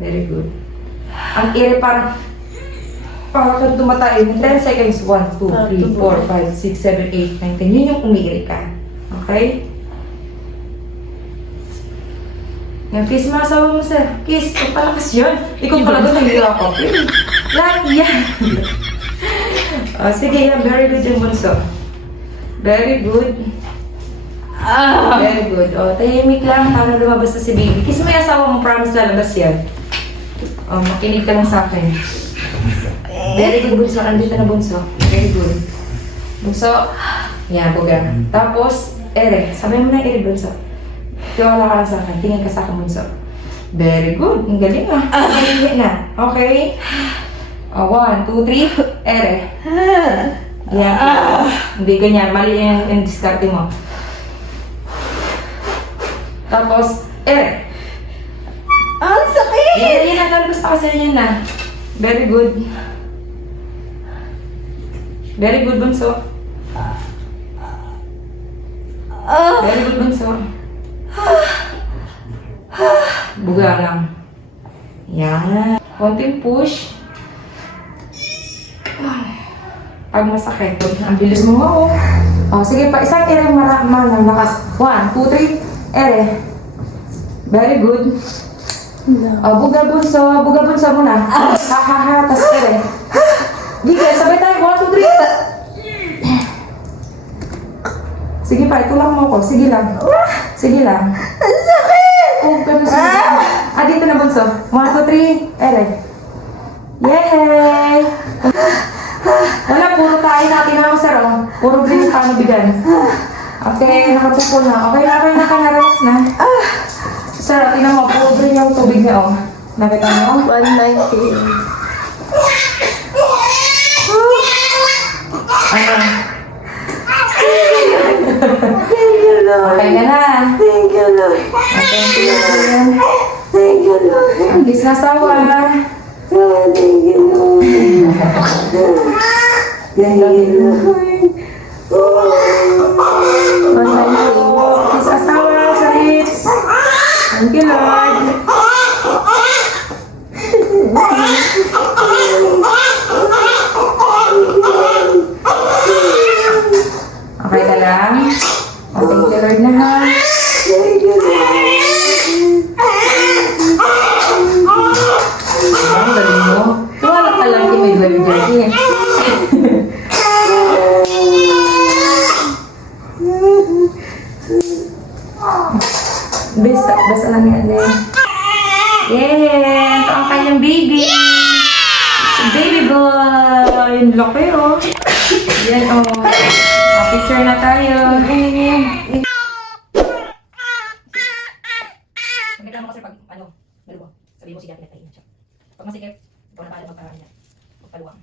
Very good. Ang ere parang kung tumatay, 10 seconds, 1, 2, 3, 4, 5, 6, 7, 8, 9, 10. Yun yung umiiri ka. Okay? Yan, kiss mo asawa mo, sir. Kiss. Ang palakas yun. Ikaw pala doon, hindi ako. Lahat yan. Sige yan, very good yung bunso. Very good. Very good. Tahimik lang. Paano lumabas na si baby? Kiss mo yung asawa mo, promise lalabas yan. Makinig ka lang sa akin. Very good, bunso. Andito na, bunso. Very good. Bunso. Yan, buga. Tapos, ere. Sabi mo na ere, bunso. Tiwala ka lang sa akin. Tingin ka sa akin, bunso. Very good. Ang galing ah. Mahilig na. Okay? 1, 2, 3. Ere. Yan. Hindi ganyan. Mali yung discarte mo. Tapos, ere. Ang sakit! Yan, nalabas na kasi yun na. Very good. Very good, bunso. Very good, bunso. Buga lang. Yan. Konting push. Pag masakit, ang bilis mo nga sige pa, isang ere ng lakas. 1, 2, 3, ere. Very good. Buga bunso muna. Ha, tas ere. Sige, sabay tayo. 1, 2, 3. Sige pa, itulang mo ko. Sige lang. Sige lang. Ang sakit! Pero sige lang. Dito na bunso. 1, 2, 3, ere. Yay! Wala, puro tayo natin na sir. Puro drinks paano bigan. Okay, nakapupo na. Okay na, relax na. Sir, tingnan mo, puro drink yung tubig niya, Nakita mo? 190. Thank you, Lord. Okay ka na. Thank you, Lord. Thank you. Thank you, Lord. Hindi sinasawa. Thank you, Lord. Thank you, Lord. Hindi sinasawa sa lips. Thank you, Lord. Okay ka lang? Thank you, Lord na ha. Thank you, Lord. Ang galing mo. Tuwala ka lang kay may dwell-dwell. Basta lang yan din. Yay! Ito ang kanyang baby. Baby boy! Laki Yan picture na tayo. Maganda mo kasi pag dalawa. Sabihin mo siya, pinagtahin siya. Pag masikip, ikaw na pala magpaluwang.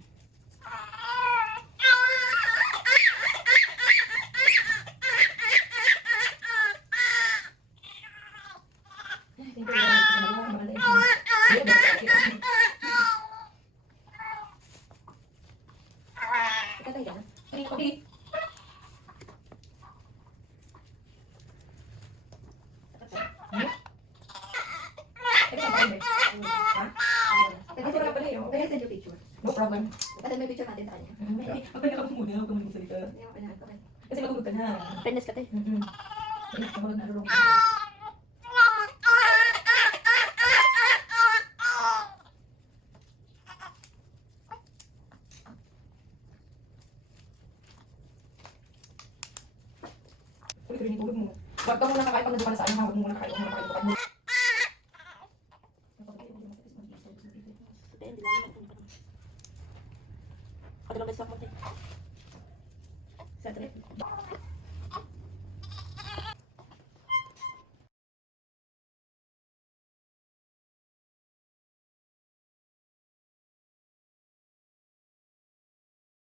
No problem. Kasi may picture natin sa kanya. Magpahinga ka muna, huwag ka muna magsalita. Kasi matulog ka na. Fairness ka, te. Kapag narurong ka. Tulog mo. Huwag ka muna kakain pag nandun ka na sa ano, huwag mo muna kakain. Ako lang beses ako, te. Sa trip.